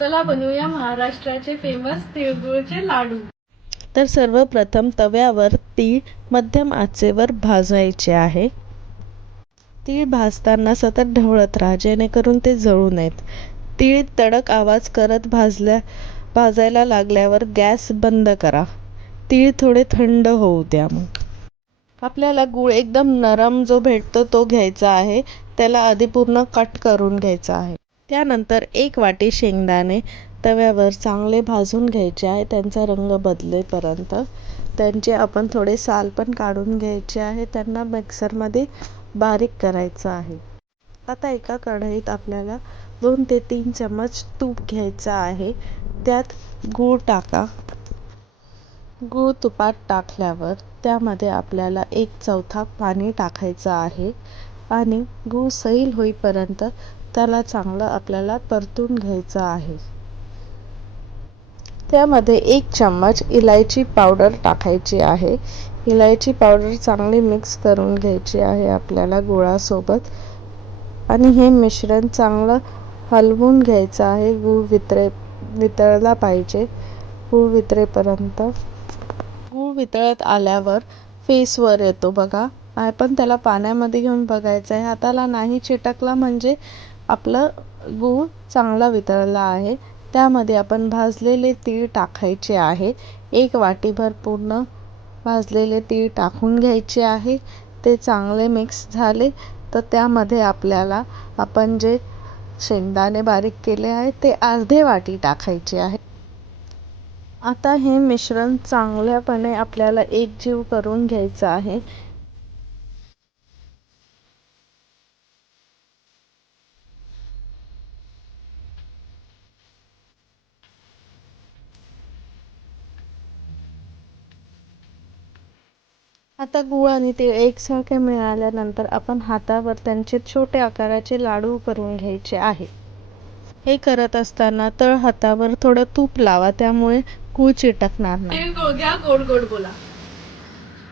चला बनवूया महाराष्ट्राचे फेमस तिळगुळचे लाडू. तर सर्वप्रथम तव्यावर तीळ मध्यम आचेवर भाजायचे आहे. तीळ भाजताना सतत ढवळत राहा जेणेकरून ते जळू नयेत. तीळ तडक आवाज करत भाजल्या भाजायला लागल्यावर गॅस बंद करा. तीळ थोडे थंड होऊ द्या मग. आपल्याला गूळ एकदम नरम जो भेटतो तो घ्यायचा आहे. त्याला आधी पूर्ण कट करून घ्यायचा आहे. त्यानंतर एक वाटी शेंगदाणे तव्यावर चांगले भाजून घ्यायचे आहे. त्यांचा रंग बदलेपर्यंत त्यांचे आपण थोडे साल पण काढून घ्यायचे आहे. त्यांना मिक्सरमध्ये बारीक करायचं आहे. आता एका कढईत आपल्याला दोन ते तीन चम्मच तूप घ्यायचं आहे. त्यात गूळ टाका. गूळ तुपात टाकल्यावर त्यामध्ये आपल्याला एक चौथा पाणी टाकायचं आहे. आणि गूळ सैल होईपर्यंत त्याला चांगलं आपल्याला परतून घ्यायचं आहे. त्यामध्ये एक चम्मच इलायची पावडर टाकायची आहे. इलायची पावडर चांगली मिक्स करून घ्यायची आहे आपल्याला गुळासोबत. आणि हे मिश्रण चांगलं हलवून घ्यायचं आहे. गूळ वितळे वितळला पाहिजे. गूळ वितळेपर्यंत गूळ वितळत आल्यावर फेसवर येतो बघा. आपण त्याला पाण्यामध्ये घेऊन बघायचं आहे हाताला नाही चिटकला म्हणजे आपलं गूळ चांगला वितळला आहे. त्यामध्ये आपण भाजलेले तीळ टाकायचे आहे. एक वाटीभर पूर्ण भाजलेले तीळ टाकून घ्यायचे आहे. ते चांगले मिक्स झाले. तर त्यामध्ये आपल्याला आपण जे शेंगदाणे बारीक केले आहे ते अर्धे वाटी टाकायचे आहे. आता हे मिश्रण चांगल्यापणे आपल्याला एकजीव करून घ्यायचं आहे. आता गूळ आणि तीळ एकसारखे मिळाल्यानंतर आपण हातावर त्यांचे छोटे आकाराचे लाडू करून घ्यायचे आहे. हे करत असताना तळ हातावर थोडं तूप लावा त्यामुळे गूळ चिटकणार नाही. गोड गोड बोला.